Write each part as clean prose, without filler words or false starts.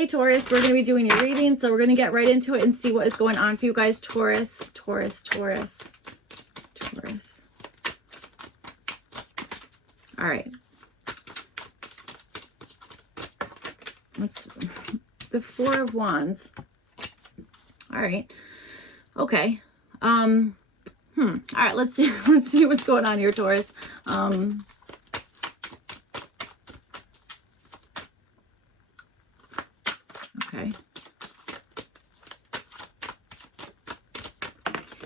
Hey Taurus, we're going to be doing your reading, so we're going to get right into it and see what is going on for you guys. Taurus, Taurus, Taurus, Taurus. All right. What's the Four of Wands? All right. Okay. All right, let's see what's going on here, Taurus. Okay.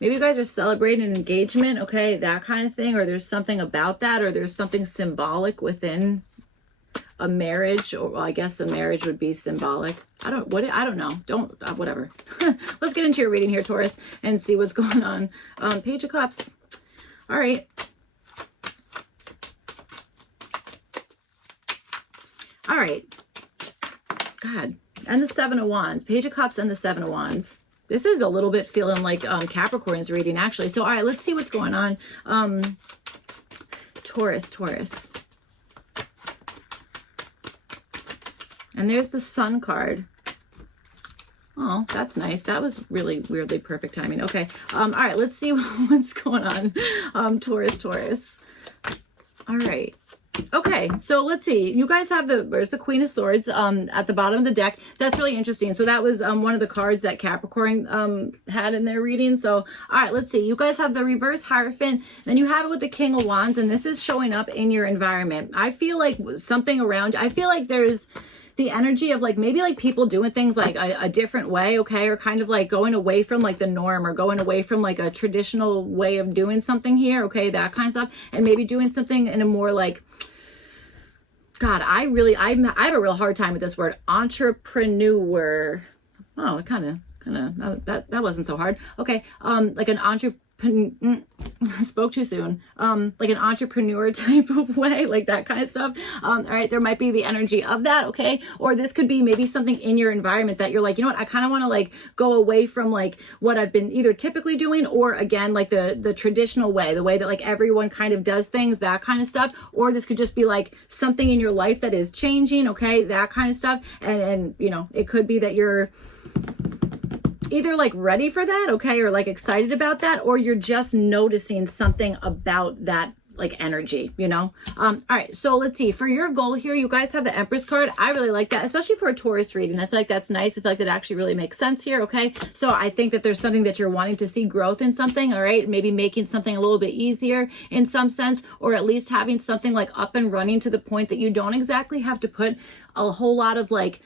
Maybe you guys are celebrating an engagement, okay, that kind of thing, or there's something about that, or there's something symbolic within a marriage, or well, I guess a marriage would be symbolic. I don't know. Whatever. Let's get into your reading here, Taurus, and see what's going on. Page of Cups. All right. All right. God. And the Seven of Wands. Page of Cups and the Seven of Wands. This is a little bit feeling like Capricorn's reading, actually. So, all right, let's see what's going on. Taurus, Taurus. And there's the Sun card. Oh, that's nice. That was really weirdly perfect timing. Okay. All right, let's see what's going on. Taurus, Taurus. All right. Okay, so let's see. You guys have there's the Queen of Swords at the bottom of the deck. That's really interesting. So that was one of the cards that Capricorn had in their reading. So, all right, let's see. You guys have the reverse Hierophant. Then you have it with the King of Wands, and this is showing up in your environment. I feel like something around, I feel like there's the energy of like maybe like people doing things like a different way, okay, or kind of like going away from like the norm, or going away from like a traditional way of doing something here, okay, that kind of stuff, and maybe doing something in a more like, God, I have a real hard time with this word, entrepreneur. Oh, it kind of that wasn't so hard. Okay, like an entrepreneur. Spoke too soon. Like an entrepreneur type of way, like that kind of stuff. All right, there might be the energy of that, okay? Or this could be maybe something in your environment that you're like, you know what, I kind of want to like go away from like what I've been either typically doing, or again, like the traditional way, the way that like everyone kind of does things, that kind of stuff. Or this could just be like something in your life that is changing, okay, that kind of stuff. And you know, it could be that you're either like ready for that, okay, or like excited about that, or you're just noticing something about that like energy, you know. All right, so let's see. For your goal here, you guys have the Empress card. I really like that, especially for a Taurus reading. I feel like that's nice. I feel like that actually really makes sense here, okay? So I think that there's something that you're wanting to see growth in something, all right? Maybe making something a little bit easier in some sense, or at least having something like up and running to the point that you don't exactly have to put a whole lot of like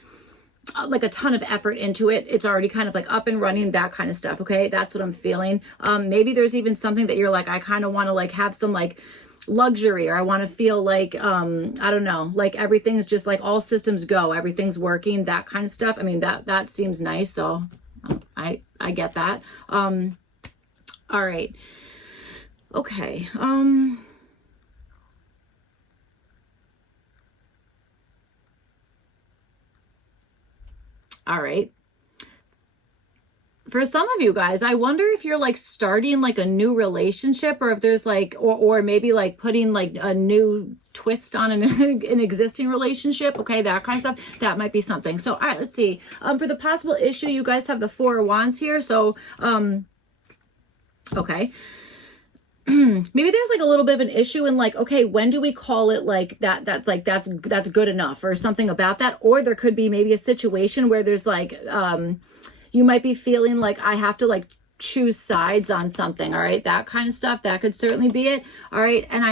a ton of effort into it. It's already kind of like up and running, that kind of stuff, okay? That's what I'm feeling. Maybe there's even something that you're like, I kind of want to like have some like luxury, or I want to feel like I don't know, like everything's just like all systems go, everything's working, that kind of stuff. I mean, that seems nice, so I get that. All right, okay. All right. For some of you guys, I wonder if you're like starting like a new relationship, or if there's like, or maybe like putting like a new twist on an existing relationship. Okay, that kind of stuff. That might be something. So, all right, let's see. For the possible issue, you guys have the Four of Wands here. So, okay. Maybe there's like a little bit of an issue in like, okay, when do we call it like that? That's good enough, or something about that. Or there could be maybe a situation where there's like, you might be feeling like I have to like choose sides on something. All right. That kind of stuff. That could certainly be it. All right. And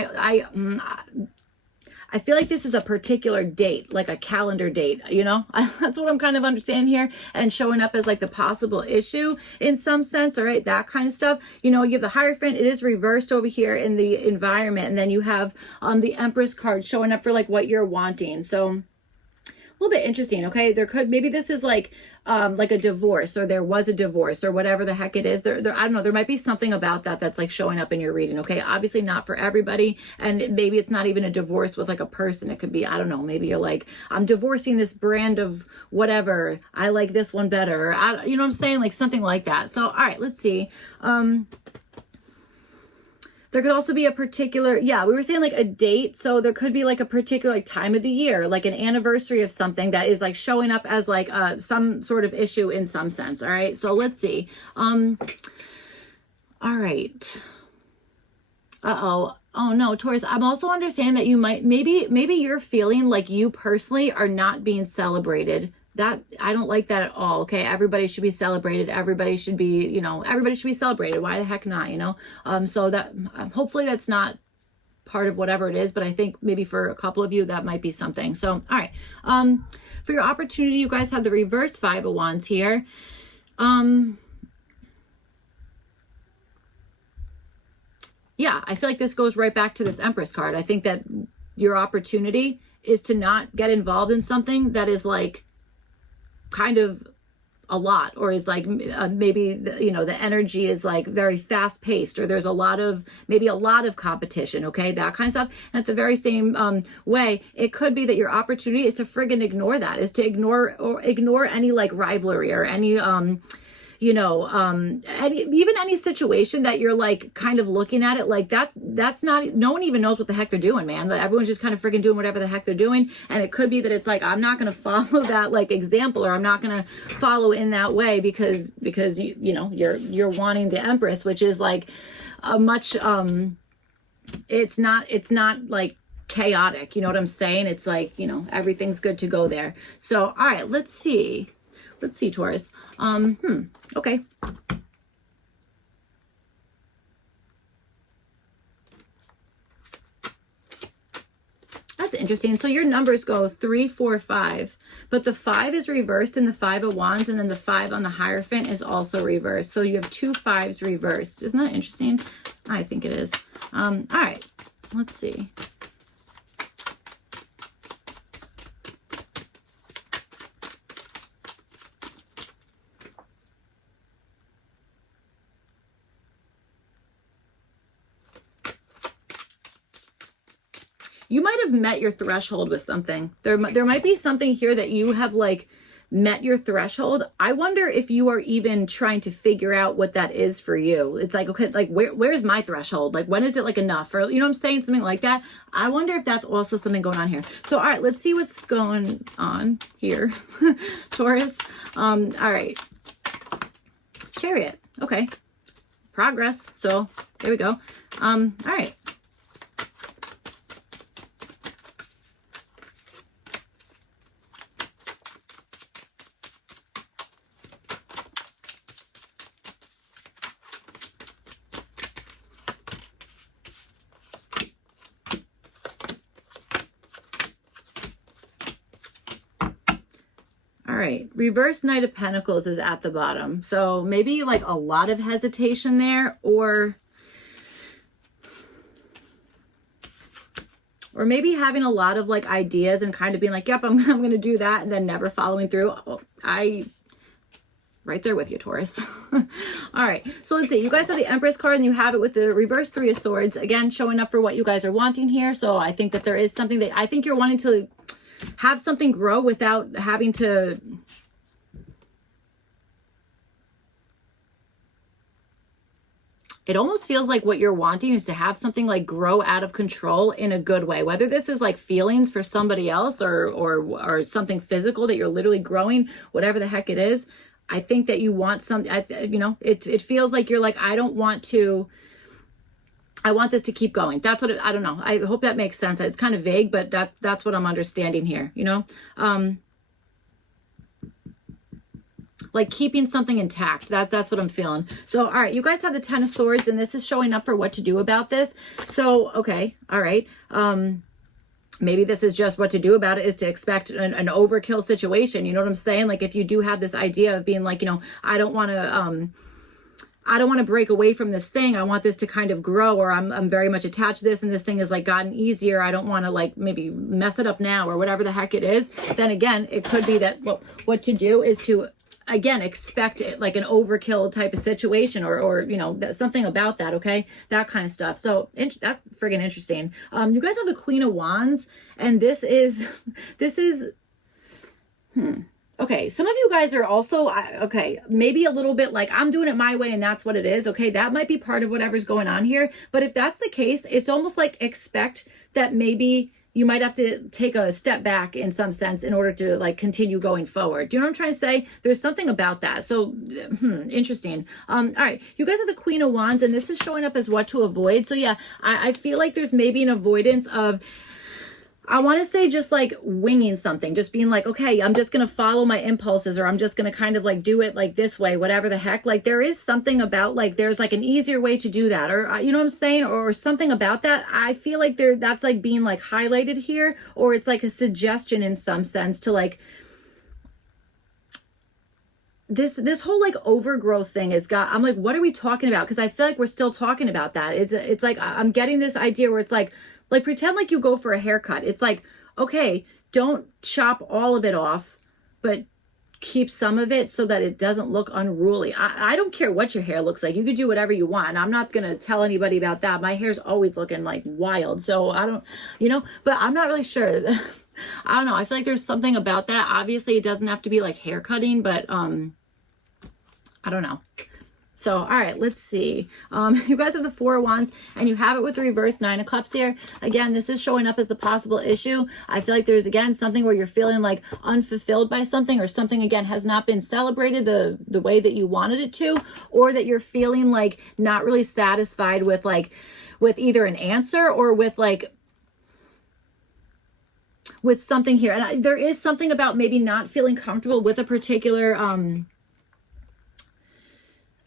I feel like this is a particular date, like a calendar date, you know, that's what I'm kind of understanding here, and showing up as like the possible issue in some sense. All right. That kind of stuff. You know, you have the Hierophant. It is reversed over here in the environment. And then you have the Empress card showing up for like what you're wanting. So a little bit interesting. Okay. There could, maybe this is like a divorce, or there was a divorce, or whatever the heck it is. There, I don't know. There might be something about that that's like showing up in your reading. Okay. Obviously not for everybody. And maybe it's not even a divorce with like a person. It could be, I don't know. Maybe you're like, I'm divorcing this brand of whatever. I like this one better. You know what I'm saying? Like something like that. So, all right, let's see. There could also be a particular, yeah, we were saying like a date. So there could be like a particular like time of the year, like an anniversary of something that is like showing up as like some sort of issue in some sense. All right. So let's see. All right. Uh-oh. Oh no, Taurus, I'm also understanding that you might, maybe you're feeling like you personally are not being celebrated. That, I don't like that at all. Okay. Everybody should be celebrated. Everybody should be, you know, everybody should be celebrated. Why the heck not, you know? So that, hopefully that's not part of whatever it is, but I think maybe for a couple of you, that might be something. So, all right. For your opportunity, you guys have the reverse 5 of Wands here. Yeah, I feel like this goes right back to this Empress card. I think that your opportunity is to not get involved in something that is like kind of a lot, or is like maybe you know, the energy is like very fast paced, or there's a lot of, maybe a lot of competition. Okay, that kind of stuff. And at the very same way, it could be that your opportunity is to friggin' ignore that, is to ignore any like rivalry or any you know, even any situation that you're like kind of looking at it like that's not, no one even knows what the heck they're doing, man. Everyone's just kind of freaking doing whatever the heck they're doing. And it could be that it's like, I'm not going to follow that like example, or I'm not going to follow in that way because you know, you're wanting the Empress, which is like a much, it's not like chaotic. You know what I'm saying? It's like, you know, everything's good to go there. So, all right, let's see, Taurus. Okay. That's interesting. So your numbers go 3, 4, 5, but the 5 is reversed in the 5 of Wands, and then the 5 on the Hierophant is also reversed. So you have 2 5s reversed. Isn't that interesting? I think it is. All right, let's see. You might have met your threshold with something. There might be something here that you have like met your threshold. I wonder if you are even trying to figure out what that is for you. It's like, okay, like where's my threshold? Like, when is it like enough? Or, you know what I'm saying? Something like that. I wonder if that's also something going on here. So, all right, let's see what's going on here. Taurus. All right. Chariot. Okay. Progress. So there we go. All right. Right, reverse Knight of Pentacles is at the bottom. So maybe like a lot of hesitation there, or maybe having a lot of like ideas and kind of being like, yep, I'm going to do that, and then never following through. Oh, right there with you, Taurus. All right, so let's see. You guys have the Empress card, and you have it with the reverse 3 of Swords. Again, showing up for what you guys are wanting here. So I think that there is something that I think you're wanting to have something grow without having to. It almost feels like what you're wanting is to have something like grow out of control in a good way, whether this is like feelings for somebody else or something physical that you're literally growing, whatever the heck it is. I think that you want something, you know, it feels like you're like, I want this to keep going. That's what I don't know. I hope that makes sense. It's kind of vague, but that's what I'm understanding here, you know? Like keeping something intact. That's what I'm feeling. So, all right, you guys have the 10 of Swords, and this is showing up for what to do about this. So, okay, all right. Maybe this is just what to do about it is to expect an overkill situation. You know what I'm saying? Like if you do have this idea of being like, you know, I don't want to break away from this thing. I want this to kind of grow, or I'm very much attached to this, and this thing has like gotten easier. I don't want to like maybe mess it up now, or whatever the heck it is. Then again, it could be that, well, what to do is to, again, expect it like an overkill type of situation, or you know, something about that. Okay, that kind of stuff. So that's friggin' interesting. You guys have the Queen of Wands, and this is Okay, some of you guys are also, okay, maybe a little bit like, I'm doing it my way and that's what it is. Okay, that might be part of whatever's going on here. But if that's the case, it's almost like expect that maybe you might have to take a step back in some sense in order to like continue going forward. Do you know what I'm trying to say? There's something about that. So, interesting. All right, you guys are the Queen of Wands, and this is showing up as what to avoid. So yeah, I feel like there's maybe an avoidance of, I want to say just like winging something, just being like, okay, I'm just going to follow my impulses, or I'm just going to kind of like do it like this way, whatever the heck. Like there is something about like, there's like an easier way to do that, or you know what I'm saying? Or something about that. I feel like that's like being like highlighted here, or it's like a suggestion in some sense to like, this whole like overgrowth thing I'm like, what are we talking about? Because I feel like we're still talking about that. It's like, I'm getting this idea where it's like pretend like you go for a haircut. It's like, okay, don't chop all of it off, but keep some of it so that it doesn't look unruly. I don't care what your hair looks like. You could do whatever you want. I'm not going to tell anybody about that. My hair's always looking like wild. So I don't, but I'm not really sure. I don't know. I feel like there's something about that. Obviously it doesn't have to be like hair cutting, but, I don't know. So, all right, let's see. You guys have the Four of Wands, and you have it with the reverse Nine of Cups here. Again, this is showing up as the possible issue. I feel like there's, again, something where you're feeling like unfulfilled by something, or something, again, has not been celebrated the way that you wanted it to, or that you're feeling like not really satisfied with either an answer or with something here. And there is something about maybe not feeling comfortable with a particular,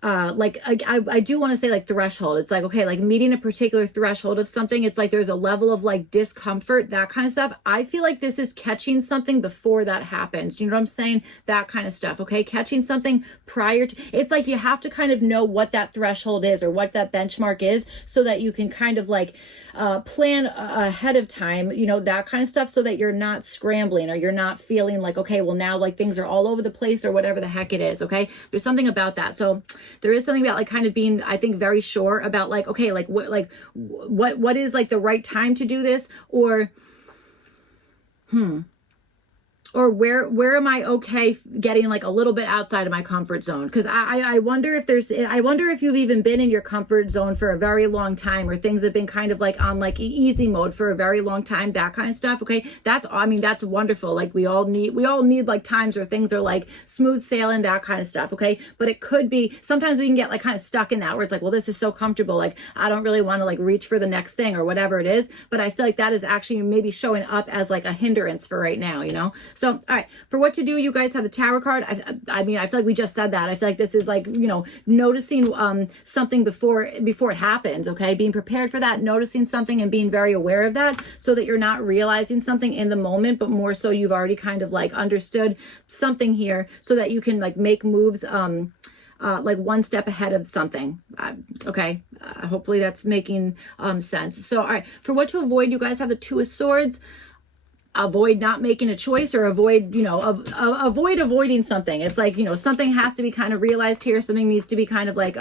I do want to say like threshold. It's like, okay, like meeting a particular threshold of something. It's like there's a level of like discomfort, that kind of stuff. I feel like this is catching something before that happens. Do you know what I'm saying? That kind of stuff. Okay. Catching something prior to, it's like you have to kind of know what that threshold is or what that benchmark is so that you can kind of like plan ahead of time, that kind of stuff, so that you're not scrambling or you're not feeling like, okay, well now like things are all over the place or whatever the heck it is. Okay. There's something about that. So there is something about like kind of being, I think, very sure about like, okay, like what is like the right time to do this, or where am I okay getting like a little bit outside of my comfort zone? Because I wonder if you've even been in your comfort zone for a very long time, or things have been kind of like on like easy mode for a very long time, that kind of stuff. Okay. That's wonderful. Like we all need like times where things are like smooth sailing, that kind of stuff. Okay. But it could be, sometimes we can get like kind of stuck in that where it's like, well, this is so comfortable. Like I don't really want to like reach for the next thing or whatever it is. But I feel like that is actually maybe showing up as like a hindrance for right now, So, all right, for what to do, you guys have the Tower card. I feel like we just said that. I feel like this is like, noticing something before it happens, okay? Being prepared for that, noticing something and being very aware of that, so that you're not realizing something in the moment, but more so you've already kind of like understood something here, so that you can like make moves like one step ahead of something. Okay. Hopefully that's making sense. So, all right, for what to avoid, you guys have the Two of Swords. Avoid not making a choice, or avoid, avoid avoiding something. It's like, something has to be kind of realized here. Something needs to be kind of like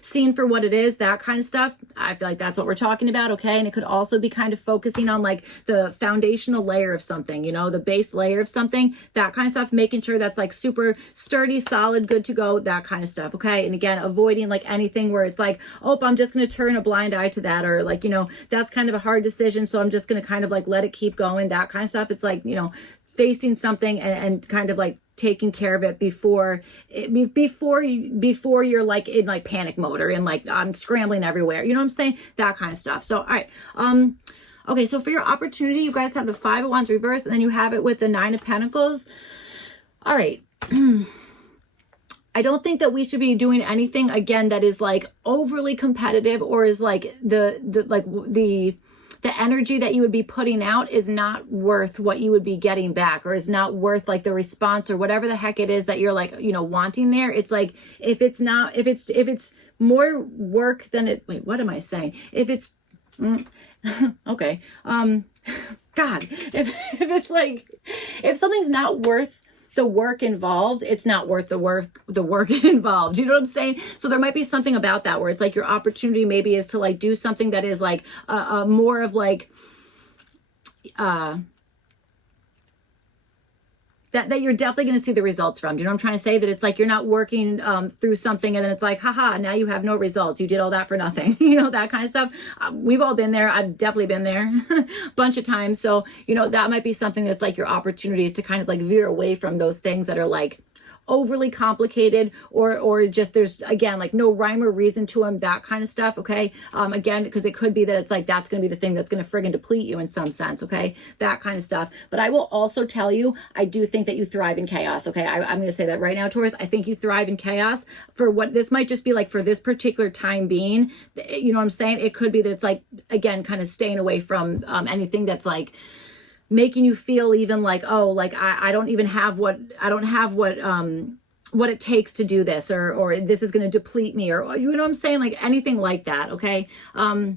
seen for what it is, that kind of stuff. I feel like that's what we're talking about. Okay. And it could also be kind of focusing on like the foundational layer of something, the base layer of something, that kind of stuff, making sure that's like super sturdy, solid, good to go, that kind of stuff. Okay. And again, avoiding like anything where it's like, oh, I'm just going to turn a blind eye to that, or like, that's kind of a hard decision, so I'm just going to kind of like let it keep going, that kind of stuff. It's like, facing something and kind of like taking care of it before you're like in like panic mode, or in like I'm scrambling everywhere. You know what I'm saying? That kind of stuff. So, all right. Okay. So for your opportunity, you guys have the Five of Wands reverse, and then you have it with the Nine of Pentacles. All right. I don't think that we should be doing anything, again, that is like overly competitive, or is like the energy that you would be putting out is not worth what you would be getting back, or is not worth like the response or whatever the heck it is that you're like, wanting there. It's like, if it's more work than it, wait, what am I saying? If it's, okay. God, if it's like, if something's not worth the work involved, it's not worth the work involved. You know what I'm saying? So there might be something about that where it's like your opportunity maybe is to like do something that is like more of like that you're definitely going to see the results from. Do you know what I'm trying to say? That it's like you're not working through something and then it's like, haha, now you have no results. You did all that for nothing. You know, that kind of stuff. We've all been there. I've definitely been there a bunch of times. So, you know, that might be something that's like your opportunities to kind of like veer away from those things that are like overly complicated, or just there's, again, like no rhyme or reason to them, that kind of stuff. Okay. Again, because it could be that it's like that's going to be the thing that's going to friggin' deplete you in some sense. Okay. That kind of stuff. But I will also tell you, I do think that you thrive in chaos. Okay. I'm going to say that right now, Taurus. I think you thrive in chaos for what this might just be like for this particular time being. You know what I'm saying? It could be that it's like, again, kind of staying away from anything that's like making you feel even like, oh, like I don't even have what what it takes to do this, or this is going to deplete me, or you know what I'm saying? Like anything like that. Okay. All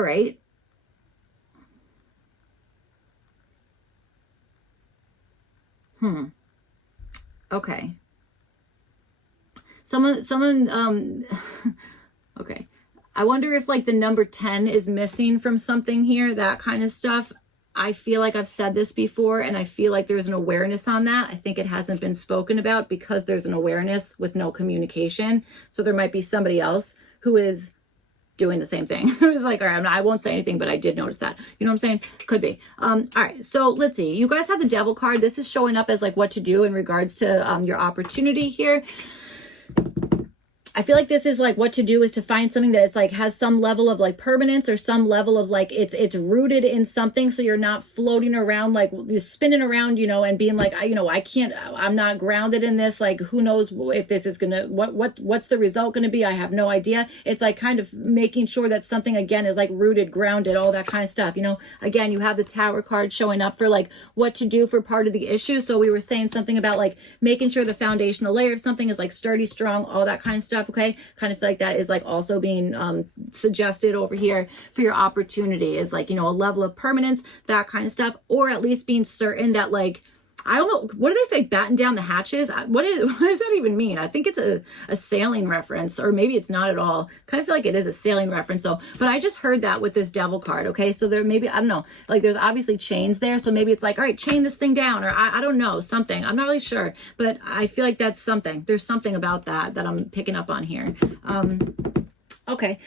right. Okay. Someone, okay. I wonder if like the number 10 is missing from something here, that kind of stuff. I feel like I've said this before, and I feel like there's an awareness on that. I think it hasn't been spoken about because there's an awareness with no communication. So there might be somebody else who is doing the same thing. It was like, all right, I won't say anything, but I did notice that. You know what I'm saying? Could be. All right. So let's see. You guys have the Devil card. This is showing up as like what to do in regards to your opportunity here. I feel like this is like what to do is to find something that is like has some level of like permanence, or some level of like it's rooted in something, so you're not floating around like you're spinning around, you know, and being like, I'm not grounded in this, like who knows if this is gonna what's the result gonna be, I have no idea. It's like kind of making sure that something again is like rooted, grounded, all that kind of stuff, you know. Again, you have the Tower card showing up for like what to do for part of the issue. So we were saying something about like making sure the foundational layer of something is like sturdy, strong, all that kind of stuff. Okay, kind of feel like that is like also being suggested over here for your opportunity, is like, you know, a level of permanence, that kind of stuff, or at least being certain that like, I don't know, what do they say, batten down the hatches? What does that even mean? I think it's a sailing reference, or maybe it's not at all. Kind of feel like it is a sailing reference though. But I just heard that with this Devil card. Okay, so there maybe, I don't know, like there's obviously chains there, so maybe it's like, all right, chain this thing down, or I don't know, something. I'm not really sure, but I feel like that's something. There's something about that I'm picking up on here. Okay.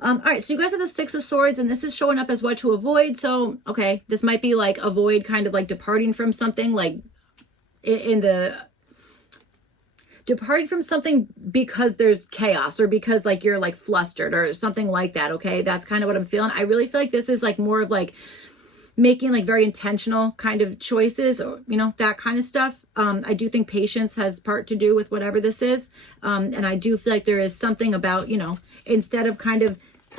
All right, so you guys have the Six of Swords, and this is showing up as what to avoid. So, okay, this might be like avoid kind of like departing from something, like departing from something because there's chaos, or because like you're like flustered or something like that. Okay, that's kind of what I'm feeling. I really feel like this is like more of like making like very intentional kind of choices, or, you know, that kind of stuff. I do think patience has part to do with whatever this is. And I do feel like there is something about, you know, instead of kind of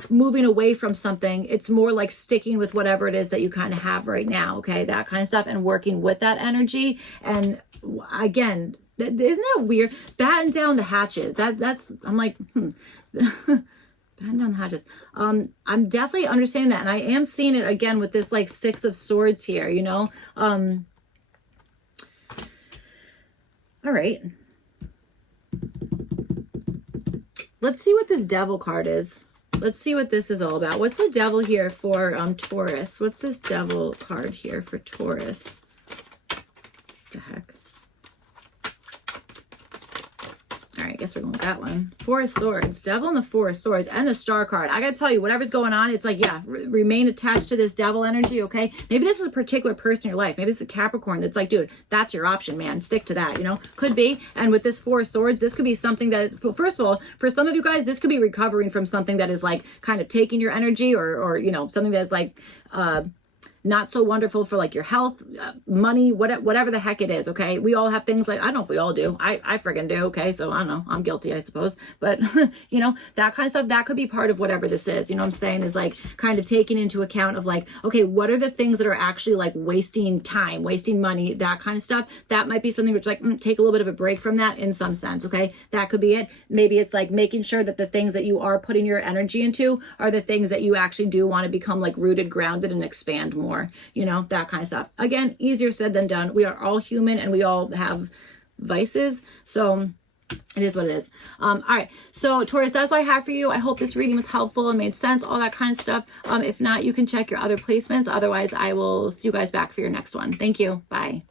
moving away from something, it's more like sticking with whatever it is that you kind of have right now. Okay, that kind of stuff, and working with that energy. And again, isn't that weird? Batten down the hatches. That's I'm like, batten down the hatches. I'm definitely understanding that, and I am seeing it again with this like Six of Swords here, you know. All right, let's see what this Devil card is. Let's see what this is all about. What's the Devil here for Taurus? What's this Devil card here for Taurus? The heck? All right, I guess we're going with that one. Four of Swords, Devil and the Four of Swords, and the Star card. I gotta tell you, whatever's going on, it's like, yeah, remain attached to this Devil energy, okay? Maybe this is a particular person in your life. Maybe it's a Capricorn that's like, dude, that's your option, man. Stick to that, you know? Could be. And with this Four of Swords, this could be something that is, first of all, for some of you guys, this could be recovering from something that is like kind of taking your energy, or you know, something that's like, not so wonderful for like your health, money, whatever the heck it is. Okay, we all have things like, I don't know if we all do. I friggin' do. Okay, so I don't know, I'm guilty, I suppose, but you know, that kind of stuff, that could be part of whatever this is. You know what I'm saying? Is like kind of taking into account of like, okay, what are the things that are actually like wasting time, wasting money, that kind of stuff. That might be something which like take a little bit of a break from that in some sense. Okay, that could be it. Maybe it's like making sure that the things that you are putting your energy into are the things that you actually do want to become like rooted, grounded, and expand more. You know, that kind of stuff. Again, easier said than done. We are all human, and we all have vices. So It is what it is. All right. So Taurus, that's what I have for you. I hope this reading was helpful and made sense, all that kind of stuff. If not, you can check your other placements. Otherwise, I will see you guys back for your next one. Thank you. Bye.